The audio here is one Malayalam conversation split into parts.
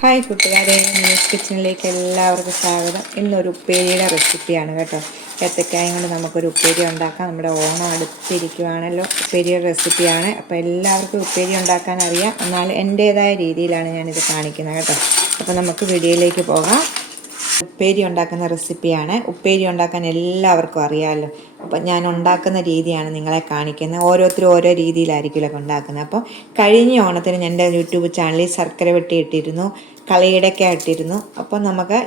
ഹായ് കൂട്ടുകാരെ, ന്യൂസ് കിച്ചണിലേക്ക് എല്ലാവർക്കും സ്വാഗതം. ഇന്നൊരു ഉപ്പേരിയുടെ റെസിപ്പിയാണ് കേട്ടോ. ഏത്തക്കായും കൊണ്ട് നമുക്കൊരു ഉപ്പേരി ഉണ്ടാക്കാം. നമ്മുടെ ഓണം അടുത്തിരിക്കുവാണല്ലോ. ഉപ്പേരിയുടെ റെസിപ്പിയാണ്. അപ്പോൾ എല്ലാവർക്കും ഉപ്പേരി ഉണ്ടാക്കാൻ അറിയാം. എന്നാൽ എൻ്റേതായ രീതിയിലാണ് ഞാനിത് കാണിക്കുന്നത് കേട്ടോ. അപ്പോൾ നമുക്ക് വീഡിയോയിലേക്ക് പോകാം. ഉപ്പേരി ഉണ്ടാക്കുന്ന റെസിപ്പിയാണ്. ഉപ്പേരി ഉണ്ടാക്കാൻ എല്ലാവർക്കും അറിയാമല്ലോ. അപ്പം ഞാൻ ഉണ്ടാക്കുന്ന രീതിയാണ് നിങ്ങളെ കാണിക്കുന്നത്. ഓരോരുത്തരും ഓരോ രീതിയിലായിരിക്കുമല്ലോ ഉണ്ടാക്കുന്നത്. അപ്പോൾ കഴിഞ്ഞ ഓണത്തിന് എൻ്റെ യൂട്യൂബ് ചാനലിൽ ശർക്കര വെട്ടി ഇട്ടിരുന്നു, കളിയിടയ്ക്ക ഇട്ടിരുന്നു. അപ്പോൾ നമുക്ക്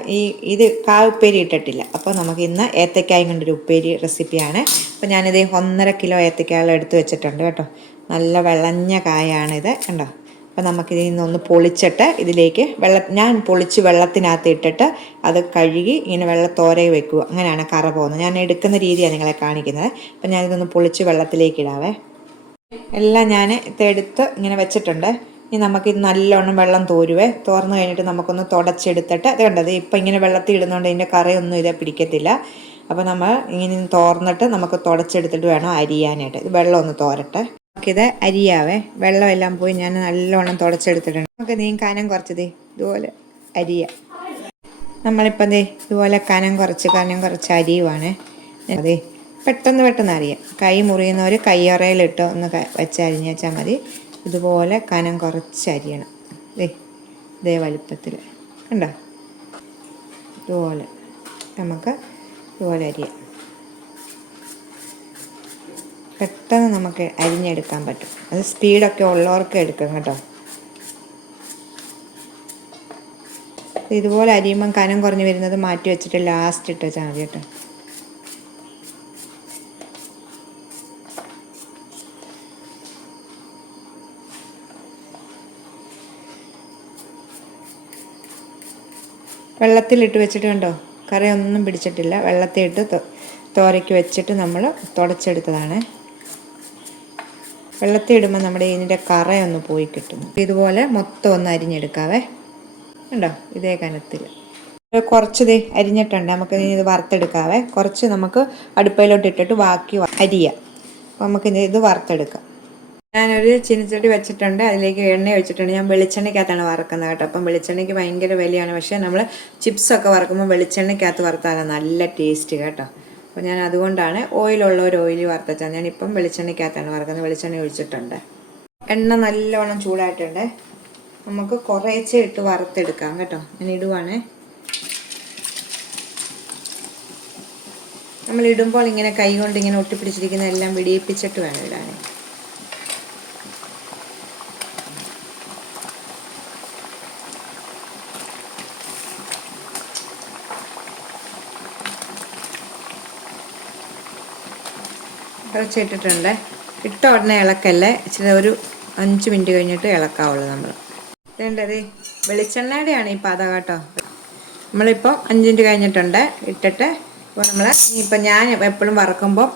ഇത് ഉപ്പേരി ഇട്ടിട്ടില്ല. അപ്പോൾ നമുക്ക് ഇന്ന് ഏത്തക്കായും കൊണ്ടൊരു ഉപ്പേരി റെസിപ്പിയാണ്. അപ്പോൾ ഞാനിത് 1.5 കിലോ ഏത്തക്കായ എടുത്ത് വെച്ചിട്ടുണ്ട് കേട്ടോ. നല്ല വിളഞ്ഞ കായാണിത് കണ്ടോ. അപ്പോൾ നമുക്കിതിൽ നിന്നൊന്ന് പൊളിച്ചിട്ട് ഇതിലേക്ക് ഞാൻ പൊളിച്ച് വെള്ളത്തിനകത്ത് ഇട്ടിട്ട് അത് കഴുകി ഇങ്ങനെ വെള്ളത്തോരെ വെക്കുക. അങ്ങനെയാണ് കറ പോകുന്നത്. ഞാൻ എടുക്കുന്ന രീതിയാണ് നിങ്ങളെ കാണിക്കുന്നത്. അപ്പോൾ ഞാനിതൊന്ന് പൊളിച്ച് വെള്ളത്തിലേക്ക് ഇടാവേ. എല്ലാം ഞാൻ ഇതെടുത്ത് ഇങ്ങനെ വെച്ചിട്ടുണ്ട്. ഇനി നമുക്കിത് നല്ലോണം വെള്ളം തോർന്ന് കഴിഞ്ഞിട്ട് നമുക്കൊന്ന് തുടച്ചെടുത്തിട്ട് അത് കണ്ടത് ഇപ്പം ഇങ്ങനെ വെള്ളത്തിൽ ഇടുന്നതുകൊണ്ട് ഇതിൻ്റെ കറയൊന്നും ഇതേ പിടിക്കത്തില്ല. അപ്പോൾ നമ്മൾ ഇങ്ങനെ തോർന്നിട്ട് നമുക്ക് തുടച്ചെടുത്തിട്ട് വേണം അരിയാനായിട്ട്. ഇത് വെള്ളം ഒന്ന് തോരട്ടെ. നമുക്കിത് അരിയാവേ. വെള്ളമെല്ലാം പോയി ഞാൻ നല്ലോണം തുടച്ചെടുത്തിട്ടുണ്ട്. നമുക്ക് കനം കുറച്ചത് ഇതുപോലെ അരിയാം. നമ്മളിപ്പം ഇതുപോലെ കനം കുറച്ച് അരിയുവാണ്. അതെ, പെട്ടെന്ന് അറിയാം. കൈ മുറിയുന്നവർ കയ്യറയിലിട്ട് ഒന്ന് വെച്ചരിഞ്ഞ് വെച്ചാൽ മതി. ഇതുപോലെ കനം കുറച്ച് അരിയണം. ഇതേ വലുപ്പത്തിൽ കണ്ടോ. ഇതുപോലെ നമുക്ക് ഇതുപോലെ അരിയാം. പെട്ടെന്ന് നമുക്ക് അരിഞ്ഞെടുക്കാൻ പറ്റും. അത് സ്പീഡൊക്കെ ഉള്ളവർക്ക് എടുക്കാം കേട്ടോ. ഇതുപോലെ അരിയുമ്പം കനം കുറഞ്ഞ് വരുന്നത് മാറ്റി വെച്ചിട്ട് ലാസ്റ്റ് ഇട്ട് വെച്ചാൽ മതി കേട്ടോ. വെള്ളത്തിലിട്ട് വെച്ചിട്ട് കണ്ടോ, കറിയൊന്നും പിടിച്ചിട്ടില്ല. വെള്ളത്തിലിട്ട് തോരയ്ക്ക് വെച്ചിട്ട് നമ്മൾ തുടച്ചെടുത്തതാണ്. വെള്ളത്തിൽ ഇടുമ്പോൾ നമ്മുടെ ഇതിൻ്റെ കറയൊന്ന് പോയി കിട്ടും. ഇതുപോലെ മൊത്തം ഒന്ന് അരിഞ്ഞെടുക്കാവേ. കണ്ടോ, ഇതേ കനത്തിൽ കുറച്ച് അരിഞ്ഞിട്ടുണ്ട്. നമുക്ക് ഇത് വറുത്തെടുക്കാവേ. കുറച്ച് നമുക്ക് അടുപ്പയിലോട്ട് ഇട്ടിട്ട് ബാക്കി അരിയാം. അപ്പോൾ നമുക്ക് ഇത് വറുത്തെടുക്കാം. ഞാനൊരു ചീനച്ചട്ടി വെച്ചിട്ടുണ്ട്. അതിലേക്ക് എണ്ണ ഒഴിച്ചിട്ടുണ്ട്. ഞാൻ വെളിച്ചെണ്ണയ്ക്കകത്താണ് വറുക്കുന്നത് കേട്ടോ. അപ്പം വെളിച്ചെണ്ണയ്ക്ക് ഭയങ്കര വിലയാണ്. പക്ഷേ നമ്മൾ ചിപ്സൊക്കെ വറുക്കുമ്പോൾ വെളിച്ചെണ്ണയ്ക്കകത്ത് വറുത്താലാണ് നല്ല ടേസ്റ്റ് കേട്ടോ. അപ്പോൾ ഞാൻ അതുകൊണ്ടാണ് ഓയിലുള്ളവർ ഓയിൽ വറുത്തച്ചാൽ. ഞാനിപ്പം വെളിച്ചെണ്ണയ്ക്കകത്താണ് വറുക്കുന്നത്. വെളിച്ചെണ്ണ ഒഴിച്ചിട്ടുണ്ട്. എണ്ണ നല്ലോണം ചൂടായിട്ടുണ്ട്. നമുക്ക് കുറേശ്ശെ ഇട്ട് വറുത്തെടുക്കാം കേട്ടോ. ഞാൻ ഇടുവാണേ. നമ്മൾ ഇടുമ്പോൾ ഇങ്ങനെ കൈ കൊണ്ട് ഇങ്ങനെ ഒട്ടിപ്പിടിച്ചിരിക്കുന്ന എല്ലാം വിടിയിപ്പിച്ചിട്ട് വേണം ഇടാൻ. കുറച്ചിട്ടിട്ടുണ്ട്. ഇട്ട ഉടനെ ഇളക്കല്ലേ. ഇച്ചിരി ഒരു 5 മിനിറ്റ് കഴിഞ്ഞിട്ട് ഇളക്കാവുള്ളൂ നമ്മൾ. ഇതേണ്ടത് വെളിച്ചെണ്ണയുടെയാണ് ഈ പാത കേട്ടോ. നമ്മളിപ്പോൾ 5 മിനിറ്റ് കഴിഞ്ഞിട്ടുണ്ട് ഇട്ടിട്ട്. ഇപ്പോൾ ഇപ്പം ഞാൻ എപ്പോഴും വറക്കുമ്പോൾ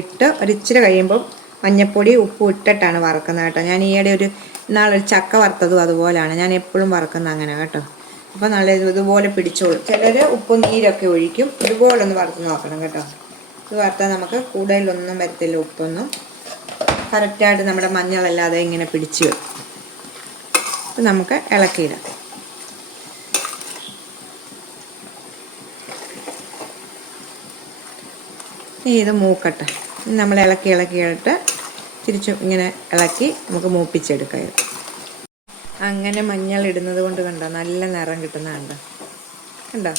ഇട്ട് ഒരിച്ചിരി കഴിയുമ്പോൾ മഞ്ഞൾപ്പൊടി ഉപ്പും ഇട്ടിട്ടാണ് വറക്കുന്നത് കേട്ടോ. ഞാൻ ഈയിടെ നാളൊരു ചക്ക വറുത്തതും അതുപോലെയാണ് ഞാൻ എപ്പോഴും വറക്കുന്നത് അങ്ങനെ കേട്ടോ. അപ്പോൾ നല്ല ഇതുപോലെ പിടിച്ചോളും. ചിലർ ഉപ്പും നീരൊക്കെ ഒഴിക്കും. ഇതുപോലെ ഒന്ന് വറുത്ത് നോക്കണം കേട്ടോ. ഇത് വറുത്താൽ നമുക്ക് കൂടുതലൊന്നും വരത്തില്ല. ഉപ്പൊന്നും കറക്റ്റായിട്ട് നമ്മുടെ മഞ്ഞളല്ലാതെ ഇങ്ങനെ പിടിച്ച് വരും. അപ്പം നമുക്ക് ഇളക്കിയിടാം. ഇത് മൂക്കട്ടെ. നമ്മൾ ഇളക്കിയിട്ട് തിരിച്ചും ഇങ്ങനെ ഇളക്കി നമുക്ക് മൂപ്പിച്ചെടുക്കാം. അങ്ങനെ മഞ്ഞൾ ഇടുന്നത് കൊണ്ട് കണ്ടോ നല്ല നിറം കിട്ടുന്നുണ്ടോ. കണ്ടോ,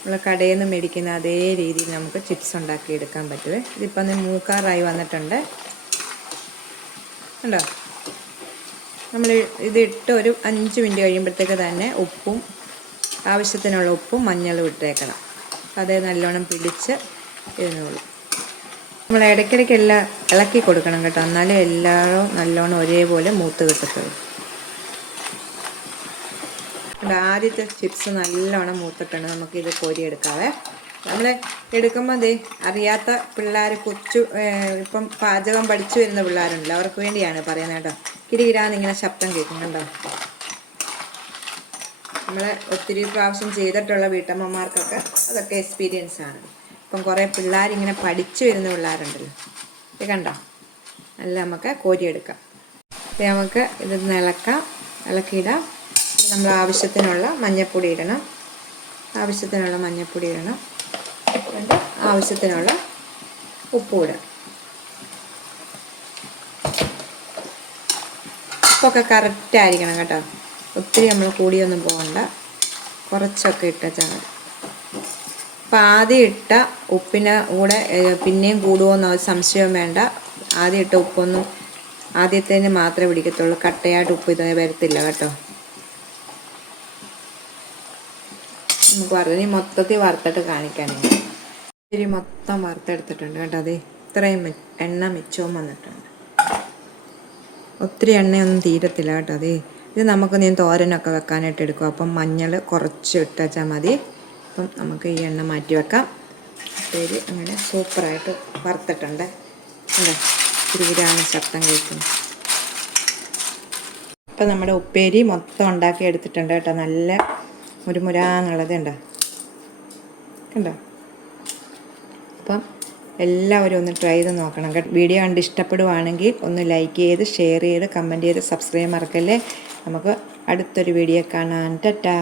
നമ്മൾ കടയിൽ നിന്ന് മേടിക്കുന്ന അതേ രീതിയിൽ നമുക്ക് ചിപ്സ് ഉണ്ടാക്കി എടുക്കാൻ പറ്റുമേ. ഇതിപ്പം മൂക്കാറായി വന്നിട്ടുണ്ട് കണ്ടോ. നമ്മൾ ഇതിട്ട് ഒരു 5 മിനിറ്റ് കഴിയുമ്പോഴത്തേക്ക് തന്നെ ഉപ്പും ആവശ്യത്തിനുള്ള ഉപ്പും മഞ്ഞളും ഇട്ടേക്കണം. അപ്പം അത് നല്ലോണം പിടിച്ച് ഇരുന്നോളൂ. നമ്മൾ ഇടയ്ക്കിടയ്ക്ക് എല്ലാം ഇളക്കി കൊടുക്കണം കേട്ടോ. എന്നാലേ എല്ലാവരും നല്ലോണം ഒരേപോലെ മൂത്ത് കിട്ടത്തുള്ളൂ. ആദ്യത്തെ ചിപ്സ് നല്ലോണം മൂത്തിട്ടുണ്ട്. നമുക്കിത് കോരിയെടുക്കാവേ. നമ്മൾ എടുക്കുമ്പോൾ അറിയാത്ത പിള്ളേർ ഇപ്പം പാചകം പഠിച്ചു വരുന്ന പിള്ളേരുണ്ടല്ലോ, അവർക്ക് വേണ്ടിയാണ് പറയുന്നത് കേട്ടോ. കിരികിരാന്നിങ്ങനെ ശബ്ദം കേൾക്കുന്നുണ്ടോ. നമ്മൾ ഒത്തിരി പ്രാവശ്യം ചെയ്തിട്ടുള്ള വീട്ടമ്മമാർക്കൊക്കെ അതൊക്കെ എക്സ്പീരിയൻസ് ആണ്. ഇപ്പം കുറേ പിള്ളേരിങ്ങനെ പഠിച്ചു വരുന്ന പിള്ളേരുണ്ടല്ലോ. ഇത് കണ്ടോ, നല്ല നമുക്ക് കോരിയെടുക്കാം. നമുക്ക് ഇത് ഇളക്കിയിടാം. നമ്മൾ ആവശ്യത്തിനുള്ള മഞ്ഞൾപ്പൊടി ഇടണം. ആവശ്യത്തിനുള്ള ഉപ്പും ഇടാം. ഉപ്പൊക്കെ കറക്റ്റ് ആയിരിക്കണം കേട്ടോ. ഒത്തിരി നമ്മൾ കൂടിയൊന്നും പോകണ്ട, കുറച്ചൊക്കെ ഇട്ടാൽ മതി. അപ്പോൾ ആദ്യം ഇട്ട ഉപ്പിന് കൂടെ പിന്നെയും കൂടുമോയെന്ന് സംശയം വേണ്ട. ആദ്യം ഇട്ട ഉപ്പൊന്നും ആദ്യത്തേന് മാത്രമേ പിടിക്കത്തുള്ളൂ, കട്ടയായിട്ട് ഉപ്പ് ഇതേ വരത്തില്ല കേട്ടോ. നമുക്ക് പറഞ്ഞ് മൊത്തത്തിൽ വറുത്തിട്ട് കാണിക്കാനുണ്ട്. ഇത്തിരി മൊത്തം വറുത്തെടുത്തിട്ടുണ്ട് കേട്ടോ. അത് ഇത്രയും എണ്ണ മിച്ചവും വന്നിട്ടുണ്ട്. ഒത്തിരി എണ്ണയൊന്നും തീരത്തില്ല കേട്ടോ. ഇത് നമുക്ക് ഞാൻ തോരനൊക്കെ വെക്കാനായിട്ട് എടുക്കും. അപ്പം മഞ്ഞൾ കുറച്ച് ഇട്ടാൽ മതി. അപ്പം നമുക്ക് ഈ എണ്ണ മാറ്റി വെക്കാം. ഉപ്പേരി അങ്ങനെ സൂപ്പറായിട്ട് വറുത്തിട്ടുണ്ട്. അല്ലേ, തിരുവിരാണ് ശബ്ദം കേൾക്കുന്നു. ഇപ്പം നമ്മുടെ ഉപ്പേരി മൊത്തം ഉണ്ടാക്കി എടുത്തിട്ടുണ്ട് കേട്ടോ. നല്ല മുരുമുരാന്നുള്ളത് കണ്ടോ. അപ്പം എല്ലാവരും ഒന്ന് ട്രൈ ചെയ്ത് നോക്കണം കേട്ടോ. വീഡിയോ കണ്ട് ഇഷ്ടപ്പെടുവാണെങ്കിൽ ഒന്ന് ലൈക്ക് ചെയ്ത്, ഷെയർ ചെയ്ത്, കമൻറ്റ് ചെയ്ത്, സബ്സ്ക്രൈബ് മറക്കല്ലേ. നമുക്ക് അടുത്തൊരു വീഡിയോ കാണാം. ടാറ്റാ.